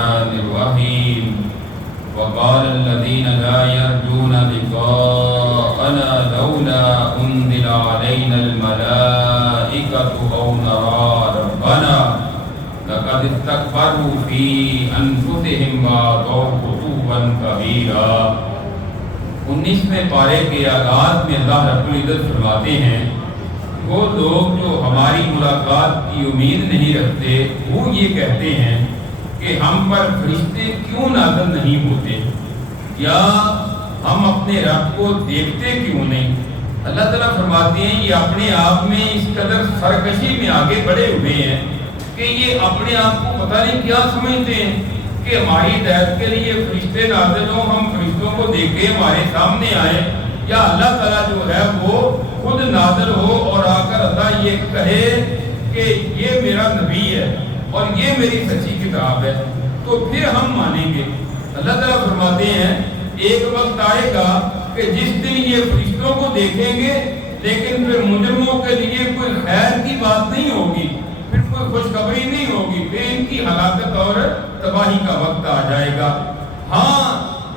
الرحمن الرحيم وقال الذين لا يرجون لقاءنا لولا أنزل علينا الملائكة أو نرى ربنا لقد استكبروا في أنفسهم وعتوا عتوا كبيرا۔ 19ویں پارے کے آغاز میں اللہ رب العزت فرماتے ہیں وہ لوگ جو ہماری ملاقات کی امید نہیں رکھتے وہ یہ کہتے ہیں کہ ہم پر فرشتے کیوں نازل نہیں ہوتے یا ہم اپنے رب کو دیکھتے کیوں نہیں۔ اللہ تعالیٰ فرماتے ہیں یہ اپنے آپ میں اس قدر سرکشی میں آگے بڑھے ہوئے ہیں کہ یہ اپنے آپ کو پتہ نہیں کیا سمجھتے ہیں کہ ہماری ہدایت کے لیے فرشتے نازل ہوں، ہم فرشتوں کو دیکھیں ہمارے سامنے آئے، یا اللہ تعالیٰ جو ہے وہ خود نازل ہو اور آ کر اللہ یہ کہے کہ یہ میرا نبی ہے اور یہ میری سچی کتاب ہے تو پھر ہم مانیں گے۔ اللہ تعالیٰ فرماتے ہیں ایک وقت آئے گا کہ جس دن یہ فرشتوں کو دیکھیں گے لیکن پھر مجرموں کے لیے کوئی خیر کی بات نہیں ہوگی، پھر کوئی خوشخبری نہیں ہوگی، پھر ان کی ہلاکت اور تباہی کا وقت آ جائے گا۔ ہاں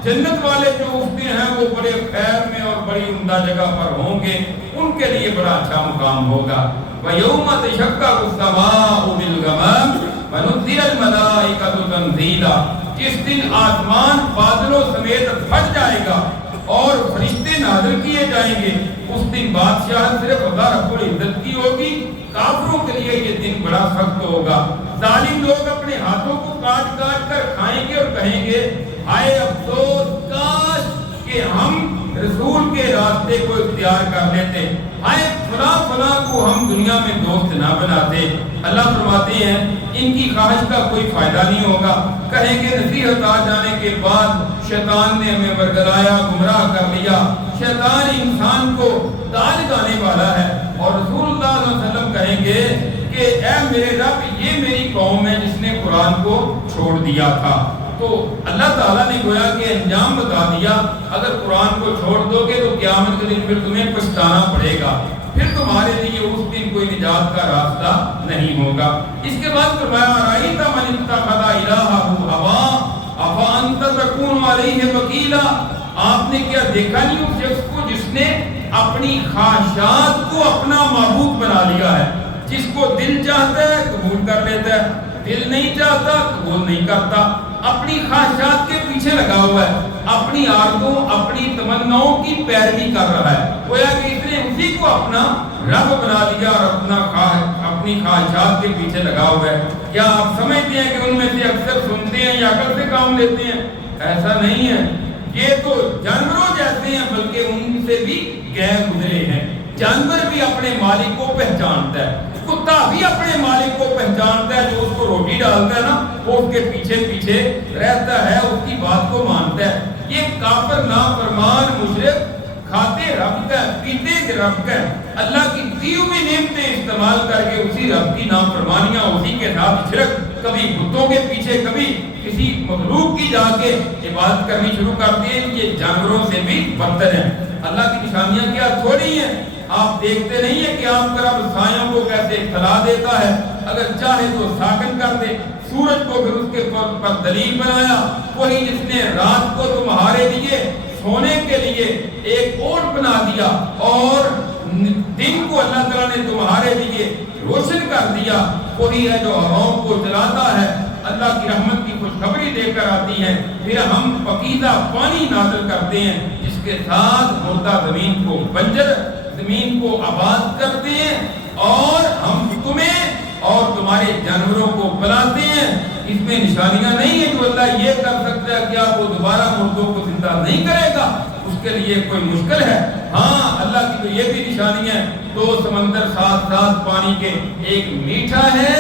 جنت والے جو اٹھتے ہیں وہ بڑے خیر میں اور بڑی عمدہ جگہ پر ہوں گے، ان کے لیے بڑا اچھا مقام ہوگا۔ وَيَوْمَ تَشَقَّقُ السَّمَاءُ بِالْغَمَامِ وَنُزِّلَ الْمَلَائِكَةُ تَنزِيلًا، جس دن آسمان بادلوں سمیت پھٹ جائے گا اور فرشتے نازل کیے جائیں گے، اس دن بادشاہت صرف اللہ رب العزت کی ہوگی۔ کافروں کے لیے یہ دن بڑا سخت ہوگا۔ ظالم لوگ اپنے ہاتھوں کو کاٹ کاٹ کر کھائیں گے اور کہیں گے ہائے افسوس کاش کہ ہم رسول کے راستے کو اختیار کر لیتے، ہائے فلاں فلاں کو ہم دنیا میں دوست نہ بناتے۔ اللہ فرماتے ہیں ان کی خواہش کا کوئی فائدہ نہیں ہوگا، کہیں گے نصیحت آ جانے کے بعد شیطان نے ہمیں برگلایا گمراہ کر لیا۔ شیطان انسان کو دال گانے والا ہے اور رسول اللہ صلی اللہ علیہ وسلم کہیں گے کہ اے میرے رب یہ میری قوم ہے جس نے قرآن کو چھوڑ دیا تھا۔ تو اللہ تعالیٰ نے گویا کہ انجام بتا دیا، اگر قرآن کو چھوڑ دو گے تو قیامت کے دن پھر تمہیں پچھتانا پڑے گا، پھر تمہارے لیے اس دن کوئی نجات کا راستہ نہیں ہوگا۔ اس کے بعد فرمایا رَأَيْتَ مَنِ اتَّخَذَ إِلَٰهَهُ هَوَاهُ أَفَأَنتَ تَكُونُ عَلَيْهِ وَكِيلًا، آپ نے کیا دیکھا نہیں اس شخص کو جس نے اپنی خواہشات کو اپنا معبود بنا لیا ہے، جس کو دل چاہتا ہے قبول کر لیتا ہے، دل نہیں چاہتا قبول نہیں کرتا، اپنی خواہشات کے پیچھے لگا ہوا ہے، اپنی آرزوں اپنی تمناؤں کی پیروی کر رہا ہے، گویا کہ اس نے اسی کو اپنا رب بنا لیا اور اپنی خواہشات کے پیچھے لگا ہوا ہے۔ کیا آپ سمجھتے ہیں کہ ان میں سے اکثر سنتے ہیں یا عقل سے کام لیتے ہیں؟ ایسا نہیں ہے، یہ تو جانوروں جیسے ہیں بلکہ ان سے بھی غیر گزرے ہیں۔ جانور بھی اپنے مالک کو پہچانتا ہے، کتا بھی اپنے مالک کو پہچانتا ہے، جو اس کو روٹی ڈالتا ہے نا وہ اس کے پیچھے پیچھے رہتا ہے، اس کی بات کو مانتا ہے۔ یہ کافر نافرمان مشرک کھاتے رب کا پیتے رب کا، اللہ کی دی ہوئی نعمتیں استعمال کر کے اسی رب کی نافرمانیاں اسی کے ساتھ شرک، کبھی بتوں کے پیچھے کبھی کسی مخلوق کی جا کے عبادت کرنی شروع کرتے ہیں، یہ جانوروں سے بھی بدتر ہیں۔ اللہ کی نشانیاں کیا تھوڑی ہیں، آپ دیکھتے نہیں ہیں کہ آپ کا رب سایوں کو کیسے کھلا دیتا ہے، اگر چاہے تو ساکن کر دے، سورج کو پھر اس کے پر دلیل بنایا، وہی جس نے رات کو تمہارے لیے سونے کے لیے ایک اوٹ بنا دیا اور دن کو اللہ تعالیٰ نے تمہارے لیے روشن کر دیا، وہی ہے جو ہواؤں کو چلاتا ہے، اللہ کی رحمت کی خوشخبری دے کر آتی ہے، پھر ہم پاکیزہ پانی نازل کرتے ہیں جس کے ساتھ مردہ زمین کو بنجر زمین کو آباد کرتے ہیں، اور ہم تمہیں اور تمہارے جانوروں کو بلاتے ہیں۔ اس میں نشانیاں نہیں ہیں جو اللہ یہ کر سکتا ہے، کیا وہ دوبارہ مردوں کو زندہ نہیں کرے گا؟ اس کے لیے کوئی مشکل ہے؟ ہاں اللہ کی تو یہ بھی نشانیاں ہیں، دو سمندر ساتھ ساتھ پانی کے، ایک میٹھا ہے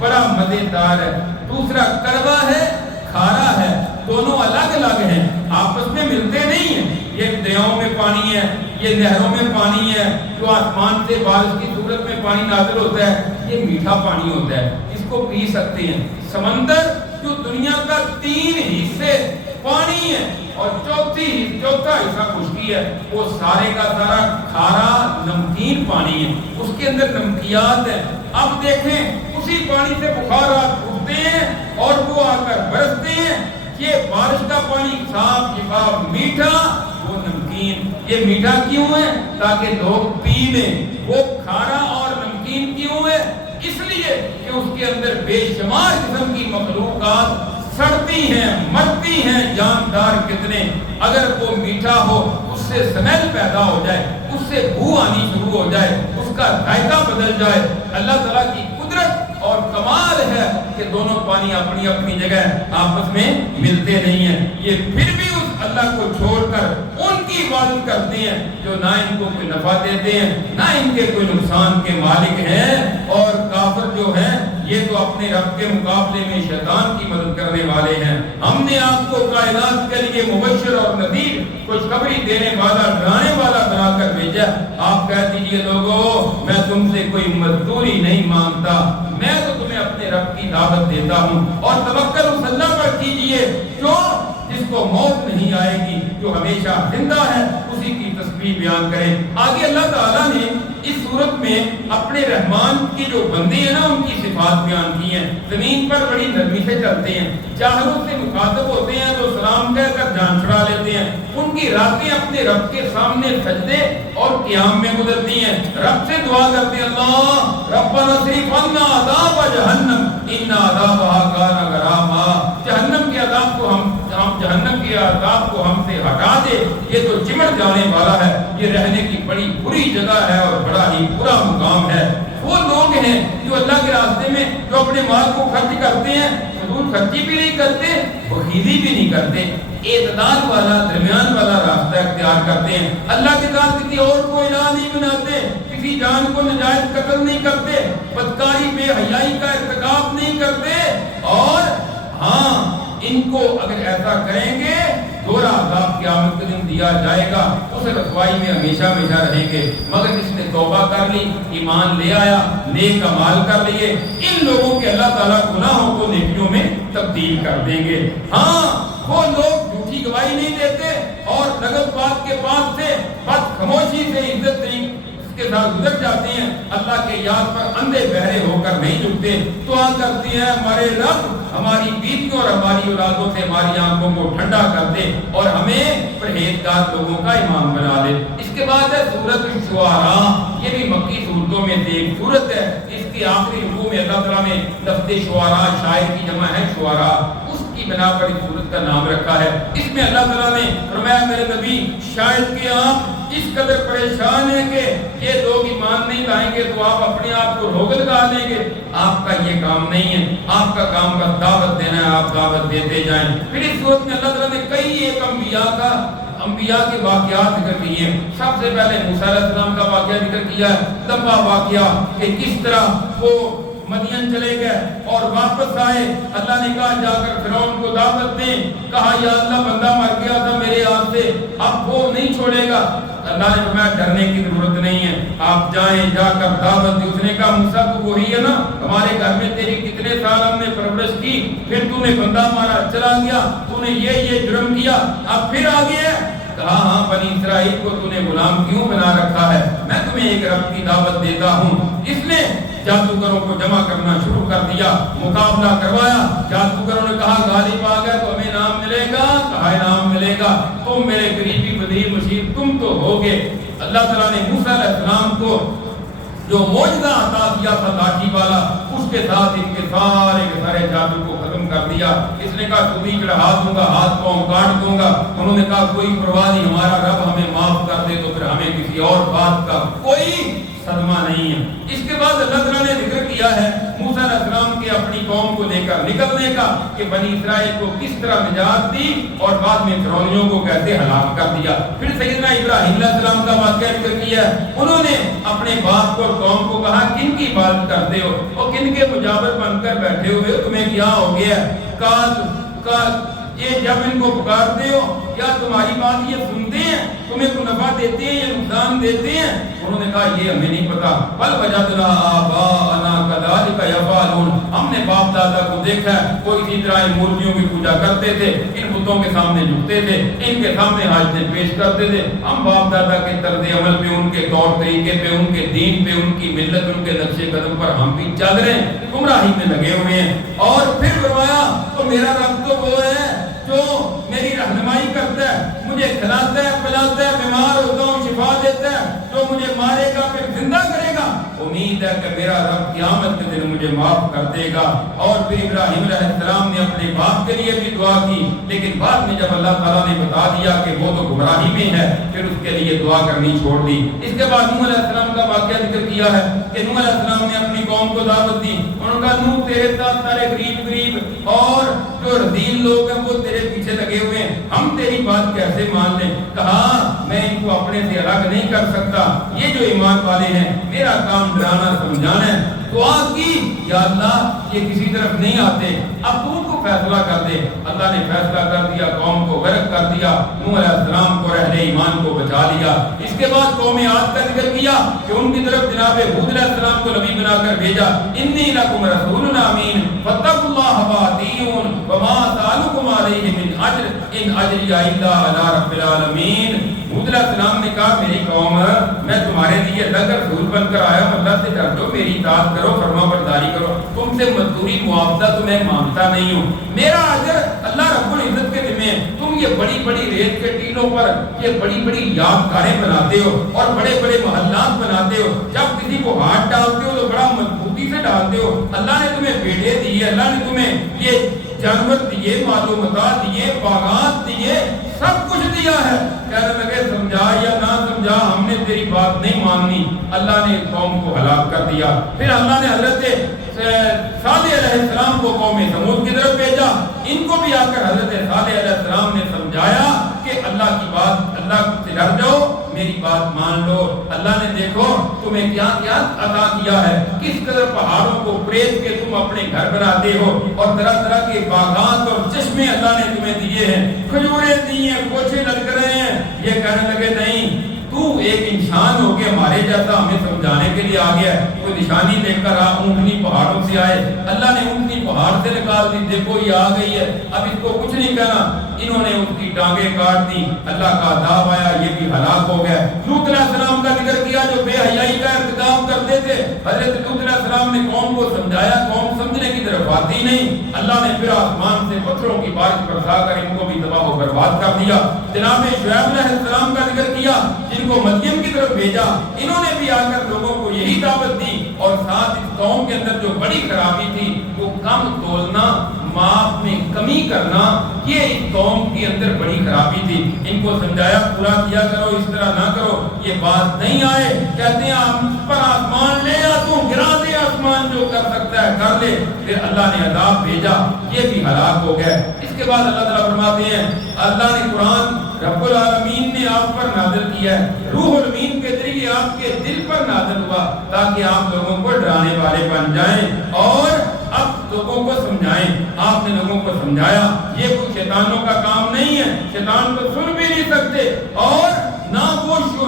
بڑا مزیدار ہے، دوسرا کڑوا ہے کھارا ہے، دونوں الگ الگ ہیں، آپس میں ملتے نہیں ہیں۔ یہ دریاؤں میں پانی ہے، یہ نہروں میں پانی ہے، جو آسمان سے بارش کی صورت میں پانی نازل ہوتا ہے، یہ میٹھا پانی ہوتا ہے، اس کو پی سکتے ہیں۔ سمندر جو دنیا کا 3 حصے پانی ہے اور چوتھا حصہ خشکی ہے، وہ سارے کا سارا کھارا نمکین پانی ہے، اس کے اندر نمکیات ہے۔ اب دیکھیں اسی پانی سے بخارات برستے ہیں اور وہ آ کر برستے ہیں. یہ بارش کا پانی صاف شفاف میٹھا، وہ نمکین. یہ میٹھا کیوں ہے؟ تاکہ لوگ پی لیں. وہ کھارا اور نمکین کیوں ہے؟ اس لیے کہ اس کے اندر بے شمار قسم کی مخلوقات سڑتی ہیں، مرتی ہیں، جاندار کتنے. اگر وہ میٹھا ہو، اس سے سمیل پیدا ہو جائے، اس سے بو آنی شروع ہو جائے، اس کا ذائقہ بدل جائے. اللہ تعالیٰ کی قدرت اور کمال ہے کہ دونوں پانی اپنی اپنی جگہ آپس میں ملتے نہیں ہیں. یہ پھر بھی اس اللہ کو چھوڑ کر ان کی عبادت کرتے ہیں جو نہ ان کو کوئی نفع دیتے ہیں، نہ ان کے کوئی نقصان کے مالک ہیں. اور کافر جو ہیں یہ تو اپنے رب کے مقابلے میں شیطان کی مدد کرنے والے ہیں. ہم نے آپ کو کائنات کے لیے مبشر اور نذیر، خوشخبری دینے والا، ڈرانے والا بنا کر بھیجا. آپ کہہ دیجئے لوگوں میں تم سے کوئی مزدوری نہیں مانگتا، میں تو تمہیں اپنے رب کی دعوت دیتا ہوں. اور توکل اس اللہ پر کیجئے جو جس کو موت نہیں آئے گی، جو ہمیشہ زندہ ہے، اسی کی تسبیح بیان کریں. آگے اللہ تعالیٰ نے اس صورت میں اپنے رحمان کی جو بندے ہیں نا ان کی صفات بیان کی ہیں. زمین پر بڑی نرمی سے چلتے ہیں، جاہلوں سے مخاطب ہوتے ہیں تو سلام کہہ کر جان چھڑا لیتے ہیں. ان کی راتیں اپنے رب کے سامنے سجدے اور قیام میں گزرتی ہیں. رب سے دعا کرتے ہیں اللہ ربنا اصرف عنا عذاب جہنم ان عذابها کان غراما. جہنم کے عذاب کو ہم جہنم کے عذاب کو ہم سے ہٹا دے، یہ تو چمٹ جانے والا ہے، یہ رہنے کی بڑی بری جگہ ہے اور بڑا ہی برا مقام ہے. وہ لوگ ہیں جو اللہ کے راستے میں جو اپنے مال کو خرچ کرتے ہیں، فضول خرچی بھی نہیں کرتے، بخیلی بھی نہیں کرتے، اعتدال والا درمیان والا راستہ اختیار کرتے ہیں. اللہ کے ساتھ کسی اور کو الہ نہیں بناتے، کسی جان کو نجائز قتل نہیں کرتے، بدکاری بے حیائی کا ارتکاب نہیں کرتے. اور ہاں ان کو اگر ایسا کریں گے دوہرا عذاب قیامت کے دن دیا جائے گا، اس رسوائی میں ہمیشہ ہمیشہ رہیں گے. مگر اس نے توبہ کر لی، ایمان لے آیا، نیک اعمال کر لیے، ان لوگوں کے اللہ تعالیٰ گناہوں کو نیکیوں میں تبدیل کر دیں گے. ہاں وہ لوگ جھوٹی گواہی نہیں دیتے اور نگد بات کے پاس سے بد خاموشی سے عزت نہیں کے ساتھ گزر جاتے ہیں، اللہ کے یاد پر اندھے بہرے ہو کر نہیں جھکتے. دعا کرتے ہیں ہمارے رب ہماری بیٹیوں اور ہماری اولادوں سے ہماری آنکھوں کو ٹھنڈا کر دے اور ہمیں پرہیزگار لوگوں کا امام بنا دے. اس کے بعد ہے سورۃ الشعراء. یہ بھی مکی صورتوں میں سے ایک صورت ہے. اس کی آخری رکوع میں اللہ تعالیٰ نے لفظ شعراء، شاعر کی جمع ہے شعراء، اس کی بنا پر اس صورت کا نام رکھا ہے. اس میں اللہ تعالیٰ نے فرمایا میرے نبی شاید کہ آپ اس قدر پریشان ہیں کہ یہ لوگ ایمان نہیں لائیں گے تو آپ اپنے آپ کو روغ لگا دیں گے. آپ کا یہ کام نہیں ہے، آپ کا کام بس دعوت دینا ہے، آپ دعوت دیتے جائیں. پھر اس صورت میں اللہ تعالیٰ نے کئی ایک انبیاء کے واقعات ذکر کیے ہیں. سب سے پہلے موسیٰ علیہ السلام کا واقعہ ذکر کیا ہے، لمبا واقعہ کہ کس طرح وہ مدین چلے گئے اور واپس آئے. اللہ نے کہا جا کر فرعون کو دعوت دیں. کہا یا اللہ بندہ مر گیا تھا میرے ہاتھ سے، اب وہ نہیں چھوڑے گا. اللہ نے فرمایا ڈرنے کی ضرورت نہیں ہے، آپ جائیں، جا کر دعوت دی. اس نے کہا موسیٰ تو وہی ہے نا، ہمارے گھر میں تیری کتنے سال ہم نے پرورش کی، پھر تو نے بندہ مارا چلا گیا، تو نے یہ جرم کیا، اب پھر آ گیا. کہا ہاں بنی اسرائیل کو تو نے غلام کیوں بنا رکھا ہے، میں تمہیں ایک رب کی دعوت دیتا ہوں. اس نے جادوگروں کو جمع کرنا شروع کر دیا، مقابلہ کروایا. جادوگروں نے کہا غالب آ گئے تو ہمیں انعام ملے گا. کہا انعام ملے گا، تم میرے قریبی وزیر مشیر تم تو ہوگے. اللہ تعالیٰ نے موسیٰ علیہ السلام کو جو معجزہ عطا کیا تھا لاٹھی والا، اس کے ساتھ ان کے سارے جادو کو ختم کر دیا. اس نے کہا تمہیں چڑھا دوں گا، ہاتھ پاؤں کاٹ دوں گا. انہوں نے کہا کوئی پرواہ نہیں، ہمارا رب ہمیں معاف کر دے تو پھر ہمیں کسی اور بات کا کوئی صدمہ نہیں ہے. اس کے بعد اللہ تعالیٰ نے ذکر کیا ہے موسیٰ علیہ السلام کے اپنی قوم کو لے کر نکلنے کا کہ بنی اسرائیل کو کس طرح نجات دی اور بعد میں فرعونیوں کو کیسے ہلاک کر دیا. پھر سیدنا ابراہیم علیہ السلام کا واقعہ ذکر کیا ہے. انہوں نے اپنے باپ کو اور قوم کو کہا کن کی عبادت کرتے ہو اور کن کے مجاور بن کر بیٹھے ہوئے ہو، تمہیں کیا ہو گیا؟ یہ جب ان کو پکارتے ہو کیا تمہاری بات یہ سنتے ہیں؟ تمہیں کو نفع دیتے ہیں یا نقصان دیتے ہیں؟ انہوں نے کہا یہ ہمیں نہیں پتا، بل وجدنا آباءنا کذالک یفعلون، ہم نے باپ دادا کو دیکھا ہے وہ اسی طرح ان مورتیوں کی پوجا کرتے تھے، ان بتوں کے سامنے جھکتے تھے، ان کے سامنے حاجتیں پیش کرتے تھے، ہم باپ دادا کے طرز عمل پہ، ان کے طور طریقے پہ، ان کے دین پہ، ان کی ملت، ان کے نقش قدم پر ہم بھی چل رہے ہیں، گمراہی میں لگے ہوئے ہیں۔ اور پھر فرمایا تو میرا رب تو وہ ہے جو میری رہنمائی کرتا ہے، مجھے کھلاتا ہے پلاتا ہے، بیمار ہوتا ہوں شفا دیتا ہے، جو مجھے مارے گا پھر زندہ کرے گا، امید ہے کہ میرا رب قیامت کے دن مجھے معاف کر دے گا۔ اور پھر ابراہیم علیہ السلام نے اپنے باپ کے لیے بھی دعا کی، لیکن بعد میں جب اللہ تعالیٰ نے بتا دیا کہ وہ تو گمراہی میں ہے، پھر اس کے لیے دعا کرنی چھوڑ دی۔ اس کے بعد نوح علیہ السلام کا واقعہ ذکر کیا ہے کہ نوح علیہ السلام نے اپنی قوم کو دعوت دی، انہوں نے کہا نوح تیرے ساتھ سارے غریب اور جو رذیل لوگ ہیں وہ تیرے پیچھے لگے ہوئے ہیں، ہم تیری بات کیسے مان لیں؟ کہا میں ان کو اپنے سے الگ نہیں کر سکتا، یہ جو ایمان والے ہیں میرا کام ڈرانا سمجھانا ہے۔ دعا کی یا اللہ یہ کسی طرف نہیں آتے، اب تو ان کو فیصلہ کر دے۔ اللہ نے فیصلہ کر دیا، قوم کو غرق کر دیا، نوح علیہ السلام کو اہل ایمان کو بچا لیا۔ اس کے بعد قوم عاد کا ذکر کیا کہ ان کی طرف جناب ہود علیہ السلام کو نبی بنا کر بھیجا، انی لکم رسول امین فاتقوا اللہ واطیعون وما اسألکم علیہ من اجر ان اجری الا علی رب العالمین۔ ہود علیہ السلام نے کہا میری قوم میں تمہارے لیے اللہ کا رسول بن کر آیا ہوں، اللہ سے ڈر دو، میری اطاعت کرو، فرما برداری کرو، تم سے مزدوری معاوضہ تو میں مانگتا نہیں ہوں، میرا اجر اللہ رب العزت کے ذمہ ہے۔ تم یہ بڑی بڑی ریت کے ٹیلوں پر یہ بڑی بڑی یادگاریں بناتے ہو اور بڑے بڑے محلات بناتے ہو، جب کسی کو ہاتھ ڈالتے ہو تو بڑا مضبوطی سے ڈالتے ہو۔ اللہ نے تمہیں بیٹے دیے، اللہ نے تمہیں یہ جانور دیے، معلومات دیے، باغات دیے، سب کچھ دیا ہے، کہنے لگے سمجھا یا نہ سمجھا ہم نے تیری بات نہیں ماننی۔ اللہ نے قوم کو ہلاک کر دیا۔ پھر اللہ نے حضرت صالح علیہ السلام کو قوم سمود کی طرف بھیجا، ان کو بھی آ کر حضرت صالح علیہ السلام نے سمجھایا کہ اللہ کی بات، اللہ سے ڈر جاؤ، میری بات مان لو، اللہ نے دیکھو تمہیں کیا کیا عطا کیا ہے، کس قدر پہاڑوں کو پریت کے تم اپنے گھر بناتے ہو، اور طرح طرح کے باغات اور چشمے اللہ نے تمہیں دیے ہیں، کھجوریں دی ہیں، کوچے لگ رہے ہیں۔ یہ کہنے لگے نہیں، تو ایک انسان ہو کے ہمارے جیسا ہمیں سمجھانے کے لیے آ گیا ہے، کوئی نشانی لے کر اونٹنی پہاڑوں سے آئے، اللہ نے اونٹنی پہاڑ سے نکال دی، دیکھو یہ آ گئی ہے، اب اس کو کچھ نہیں کہنا۔ انہوں نے اس کی ٹانگیں کاٹ دی، اللہ کا عذاب آیا، یہ بھی ہلاک ہو گیا۔ لوط علیہ السلام کا ذکر کیا جو بے حیائی کا ارتکاب کرتے تھے، حضرت لوط علیہ السلام نے قوم کو سمجھایا، قوم سمجھنے کی طرف آتی نہیں، اللہ نے پھر آسمان سے پتھروں کی بارش برسا کر ان کو بھی تباہ و برباد کر دیا۔ جناب شعیب علیہ السلام کا ذکر کیا جن کو مدین کی طرف بھیجا، انہوں نے بھی آ کر لوگوں کو یہی دعوت دی، اور ساتھ اس قوم کے اندر جو بڑی خرابی تھی وہ کم تولنا، معاف میں کمی کرنا، یہ اس قوم کے اندر بڑی خرابی تھی۔ ان کو سمجھایا پورا کیا کرو، اس طرح نہ کرو، یہ بات نہیں آئے، کہتے ہیں ہم پر آسمان لے آ، تو گرا دے آسمان، جو کر سکتا ہے کر لے۔ پھر اللہ نے عذاب بھیجا، یہ بھی ہلاک ہو گئے۔ اس کے بعد اللہ تعالیٰ فرماتے ہیں اللہ نے قرآن رب العالمین نے آپ پر نازل کیا ہے، روح الامین کے ذریعے آپ کے دل پر نازل ہوا تاکہ آپ لوگوں کو ڈرانے والے بن جائیں اور اب لوگوں کو سمجھائیں۔ آپ نے لوگوں کو سمجھایا، یہ کوئی شیطانوں کا کام نہیں ہے، شیطان تو سن بھی نہیں سکتے، اور نہ وہ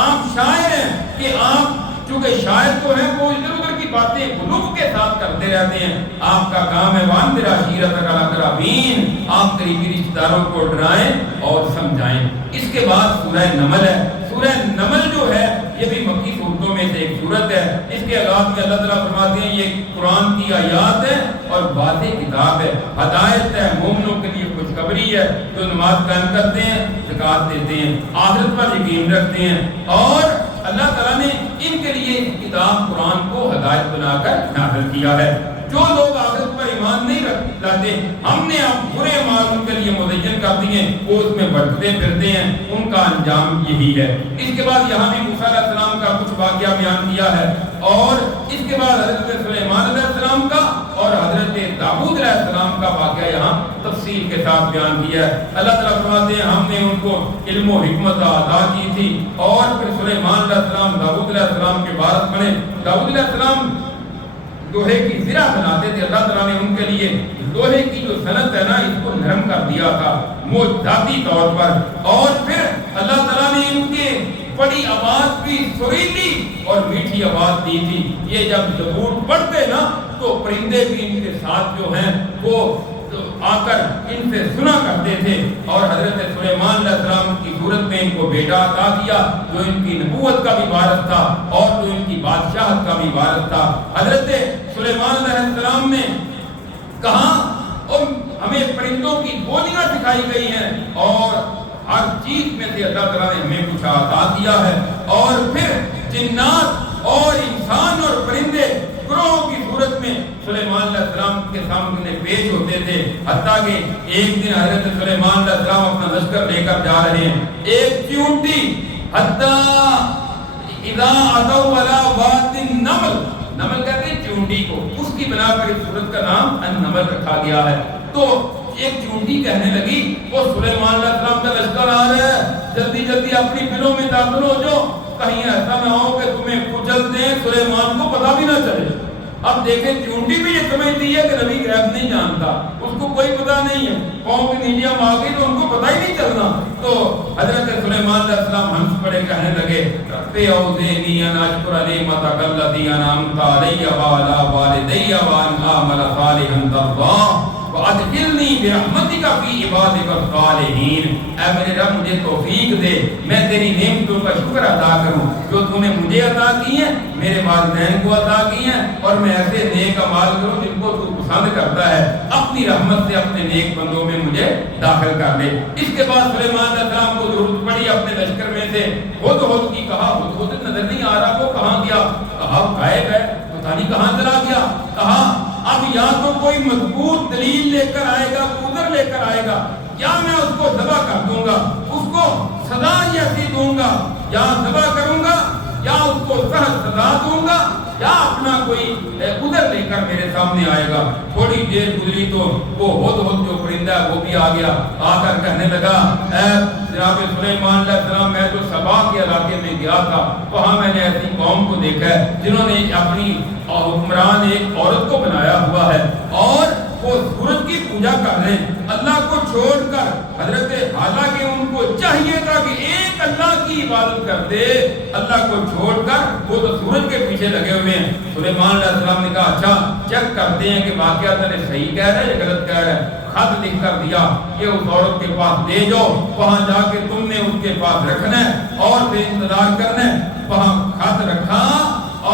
آپ شاعر ہیں کہ آپ چونکہ شاعر تو ہیں وہ ادھر ادھر کی باتیں قلوب کے ساتھ کرتے رہتے ہیں۔ آپ کا کام ہے وانذر عشیرتک الاقربین، آپ قریبی رشتہ داروں کو ڈرائیں اور سمجھائیں۔ اس کے بعد سورہ نمل ہے۔ سورہ نمل جو ہے یہ بھی مکی صورتوں میں سے ایک صورت ہے۔ اس کے آغاز میں اللہ تعالیٰ فرماتے ہیں یہ قرآن کی آیات ہے اور واضح کتاب ہے، ہدایت ہے، مومنوں کے لیے خوشخبری ہے، جو نماز قائم کرتے ہیں، زکوٰۃ دیتے ہیں، آخرت پر یقین رکھتے ہیں، اور اللہ تعالیٰ نے ان کے لیے کتاب قرآن کو ہدایت بنا کر نازل کیا ہے۔ جو لوگ آخرت پر ایمان نہیں لاتے، ہم نے اب برے اعمال ان کے لیے مزین کر دیے، وہ اس میں بڑھتے پھرتے ہیں، ان کا انجام یہی ہے۔ اس کے بعد یہاں بھی موسیٰ علیہ السلام کا کچھ واقعہ بیان کیا ہے، اور اس کے بعد حضرت سلیمان علیہ السلام کا اور حضرت داؤد علیہ السلام کا واقعہ یہاں تفصیل کے ساتھ بیان کیا ہے۔ اللہ تعالیٰ فرماتے ہیں ہم نے ان کو علم و حکمت عطا کی تھی، اور پھر سلیمان علیہ السلام داؤد علیہ السلام کے وارث بنے۔ داؤد علیہ السلام لوہے کی زرہ بناتے تھے، اللہ تعالیٰ نے ان کے لیے لوہے کی جو صنعت ہے نا اس کو نرم کر دیا دیا تھا معجزاتی طور پر، اور پھر اللہ تعالیٰ نے ان کے بڑی آواز بھی سریلی اور میٹھی آواز دی تھی. یہ جب زبور پڑھتے نا تو پرندے بھی ان کے ساتھ جو ہیں وہ آ کر ان سے سنا کرتے تھے. اور حضرت سلیمان علیہ السلام کی صورت میں ان کو بیٹا عطا کیا جو ان کی نبوت کا بھی وارث تھا اور جو ان کی بادشاہت کا بھی وارث تھا. حضرت سلیمان علیہ السلام نے کہا اور ہمیں پرندوں کی بولیاں سکھائی گئی ہیں اور ہر چیز میں سے اللہ تعالیٰ نے ہمیں کچھ عطا کیا ہے. اور پھر جنات اور انسان اور پرندے گروہ کی صورت میں سلیمان علیہ السلام کے سامنے پیش ہوتے تھے. حتیٰ کہ ایک دن حضرت سلیمان علیہ السلام اپنا لشکر لے کر جا رہے ہیں. ایک چیونٹی حتیٰ اذا اتوا علی واد النمل، نمل کہتے ہیں چیونٹی کو، اس کی بنا پر اس صورت کا نام النمل رکھا گیا ہے. تو ایک چیونٹی کہنے لگی وہ سلیمان علیہ السلام کا لشکر آ رہا ہے، جلدی جلدی اپنی بلوں میں داخل ہو جاؤ، کہیں ایسا نہ ہو کہ تمہیں کچل دیں، سلیمان کو پتہ بھی نہ چلے. اب دیکھیں چیونٹی بھی یہ سمجھتی ہے کہ نبی غیب نہیں جانتا، اس کو کوئی پتہ نہیں ہے، قوم کی نیچے ہم آ گئی تو ان کو پتہ ہی نہیں چلنا. تو حضرت سلیمان علیہ السلام ہنس پڑے، کہنے لگے رب اوزعنی ان اشکر نعمتک التی انعمت علی وعلی والدی وان اعمل صالحا ترضاه وادخلنی برحمتک فی عبادک الصالحین. اے میرے رب مجھے توفیق دے میں تیری نعمتوں کا شکر ادا کروں جو تو نے مجھے عطا کی ہیں، میرے والدین کو عطا کی ہیں، اور میں ایسے نیک اعمال کروں جن کو تو پسند کرتا ہے. اپنی رحمت سے اپنے نیک بندوں میں مجھے داخل کر لے. اس کے بعد سلیمان علیہ السلام کو ضرورت پڑی اپنے لشکر میں سے ہدہد کی. کہا ہدہد نظر نہیں آ رہا، وہ کہاں گیا؟ کہا غائب ہے، پتہ نہیں کہاں چلا گیا. کہا اب یا تو کوئی مضبوط دلیل لے کر آئے گا، عذر لے کر آئے گا، یا میں اس کو ذبح کر دوں گا، اس کو سزا ایسی دوں گا، یا ذبح کروں گا یا اس کو سخت سزا دوں گا، یا اپنا کوئی عذر لے کر میرے سامنے آئے گا. تھوڑی دیر گزری تو وہ ہدہد جو پرندہ ہے وہ بھی آ گیا. آ کر کہنے لگا اے جناب سلیمان علیہ السلام، میں جو سبا کے علاقے میں گیا تھا وہاں میں نے ایسی قوم کو دیکھا ہے جنہوں نے اپنی حکمران ایک عورت کو بنایا ہوا ہے اور وہ سورج کی پوجا کر رہے ہیں اللہ کو چھوڑ کر. حضرت حالانکہ ان کو چاہیے تھا کہ ایک اللہ کی عبادت کرتے، اللہ کو چھوڑ کر وہ تو سورج کے پیچھے لگے ہوئے ہیں. سلیمان علیہ السلام نے کہا اچھا چیک کرتے ہیں کہ واقعہ نے صحیح کہہ رہا ہے یا غلط کہہ رہا ہے. خط لکھ کر دیا کہ اس عورت کے پاس لے جاؤ، وہاں جا کے تم نے اس کے پاس رکھنا ہے اور پھر انتظار کرنا ہے. وہاں خط رکھا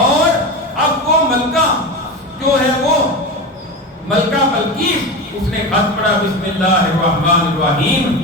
اور اب وہ ملکہ جو ہے وہ ملکہ بلقیس اس نے خط پڑھا بسم اللہ الرحمن الرحیم.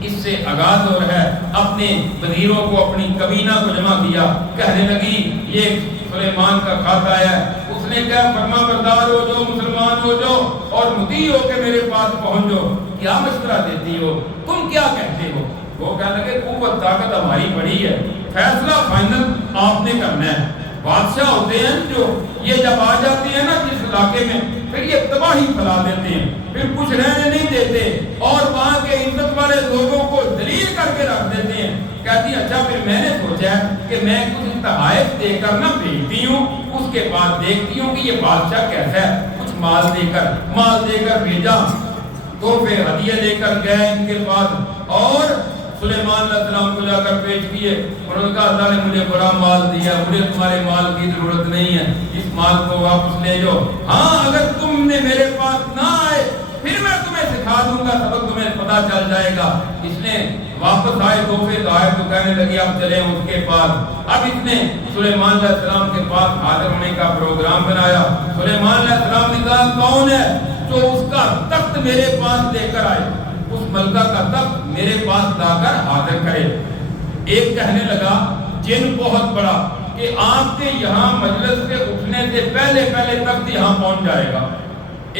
اس سے آغاز ہو رہا ہے. اپنے وزیروں کو اپنی کابینہ کو جمع کیا، کہنے لگی یہ سلیمان کا خط آیا ہے. اس نے کہا فرما بردار ہو جو، مسلمان ہو جو اور مطیع ہو کے میرے پاس پہنچ جاؤ. کیا مشورہ دیتی ہو، تم کیا کہتے ہو؟ وہ کہنے لگے قوت طاقت ہماری بڑی ہے، فیصلہ فائنل آپ نے کرنا ہے. بادشاہ ہوتے ہیں جو یہ جب آ جاتے ہیں نا جس علاقے میں پھر یہ تباہی پھیلا دیتے ہیں، پھر کچھ رہنے نہیں دیتے اور وہاں کے عزت والے لوگوں کو ذلیل کر کے رکھ دیتے ہیں. کہتی اچھا پھر میں نے سوچا کہ میں کچھ تحائف دے کر نہ بھیجتی ہوں، اس کے بعد دیکھتی ہوں کہ یہ بادشاہ کیسا ہے. کچھ مال دے کر بھیجا، تو پھر ہدیے لے کر گئے ان کے پاس اور سلیمان علیہ السلام کو جا کر پیش کیے. انہوں نے کہا اللہ نے مجھے بڑا مال دیا، مجھے تمہارے مال کی ضرورت نہیں ہے، اس مال کو واپس لے جاؤ. ہاں اگر تم نے میرے پاس نہ آئے پھر میں تمہیں سکھا دوں گا، سبق تمہیں پتہ چل جائے گا. اس نے واپس آئے تحفے لائے تو کہنے لگی اب چلے اس کے پاس. اب اس نے سلیمان علیہ السلام کے پاس حاضر ہونے کا پروگرام بنایا. سلیمان علیہ السلام نے کہا کون ہے جو اس کا تخت میرے پاس لے کر آئے، اس ملکہ کا تخت میرے پاس لا کر حاضر کرے. ایک کہنے لگا جن بہت بڑا کہ آپ کے یہاں مجلس سے اٹھنے سے پہلے تخت یہاں پہنچ جائے گا.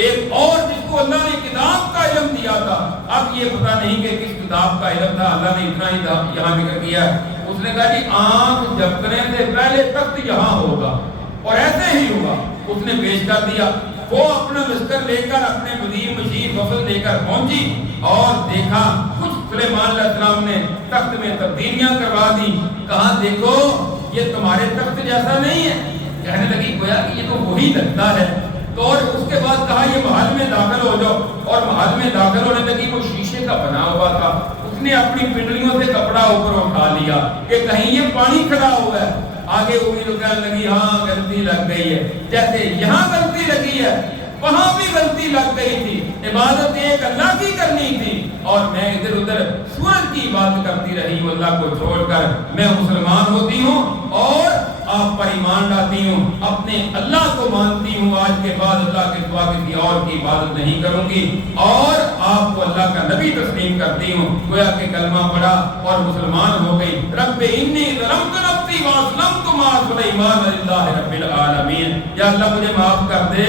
ایک اور جس کو اللہ نے کتاب کا علم دیا تھا، اب یہ پتہ نہیں کہ کس کتاب کا علم تھا، اللہ نے اتنا ہی یہاں ذکر کیا. اس نے کہا جی آنکھ جھپکنے سے پہلے تخت یہاں ہوگا، اور ایسے ہی ہوا. اس نے پیش کر دیا. وہ اپنا لشکر لے کر اپنے وزیر مشیر وفد لے کر پہنچی اور دیکھا کچھ سلیمان علیہ السلام نے تخت میں تبدیلیاں کروا دی. کہا دیکھو یہ تمہارے تخت جیسا نہیں ہے. کہنے لگی گویا کہ یہ تو وہی لگتا ہے تو اور اس کے بعد کہا یہ محل میں داخل ہو جاؤ، اور محل میں داخل ہونے لگی، وہ شیشے کا بنا ہوا تھا، اس نے اپنی پنڈلیوں سے کپڑا اوپر اٹھا لیا کہ کہیں یہ پانی کھڑا ہوا ہے۔ آگے وہ بھی کہنے لگی ہاں غلطی لگ گئی ہے، جیسے یہاں غلطی لگی ہے وہاں بھی غلطی لگ گئی تھی، عبادت ایک اللہ کی کرنی تھی اور میں ادھر ادھر سورج کی عبادت کرتی رہی ہوں اللہ کو چھوڑ کر۔ میں مسلمان ہوتی ہوں اور آپ پر ایمان لاتی ہوں، اپنے اللہ کو مانتی ہوں، آج کے بعد اللہ کے سوا کسی اور کی عبادت نہیں کروں گی، اور آپ کو اللہ کا نبی تسلیم کرتی ہوں۔ گویا کہ کلمہ پڑھا اور مسلمان ہو گئی۔ رب انی ظلمت نفسی واسلمت مع سلیمان للہ رب العالمین، یا اللہ مجھے معاف کر دے،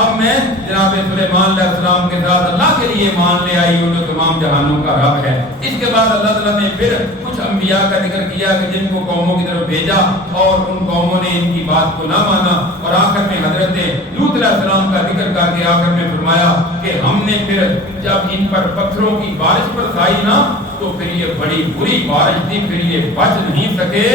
اب میں جناب سلیمان علیہ السلام کے ساتھ اللہ کے لیے مان لے آئی ہوں جو تمام جہانوں کا رب ہے۔ اس کے بعد اللہ تعالیٰ نے پھر کچھ انبیاء کا ذکر کیا کہ جن کو قوموں کی طرف بھیجا اور ان قوموں نے ان کی بات کو نہ مانا، اور آخر میں حضرت لوط علیہ السلام کا ذکر کر کے آخر میں فرمایا کہ ہم نے پھر جب ان پر پتھروں کی بارش برسائی نا تو پھر یہ بڑی بری بارش تھی، پھر یہ بچ نہیں سکے،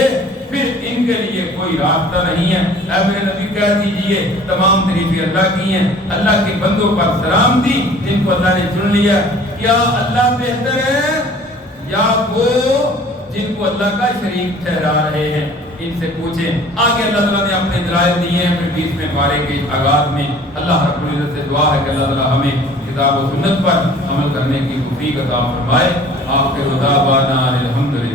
پھر ان کے لیے کوئی راستہ نہیں ہے۔ اے میرے نبی کہہ دیجئے تمام تعریفیں اللہ کی ہیں، اللہ کے بندوں پر سلام دی جن کو اللہ نے چن لیا۔ کیا اللہ بہتر ہے یا وہ جن کو اللہ کا شریک ٹھہرا رہے ہیں؟ ان سے پوچھیں۔ آگے اللہ تعالیٰ نے اپنے دلائل دیے ہیں، پھر 20ویں پارے کے آغاز میں اللہ رب العزت سے دعا ہے کہ اللہ تعالیٰ ہمیں کتاب و سنت پر عمل کرنے کی توفیق عطا فرمائے۔ آخر دعوانا الحمدللہ۔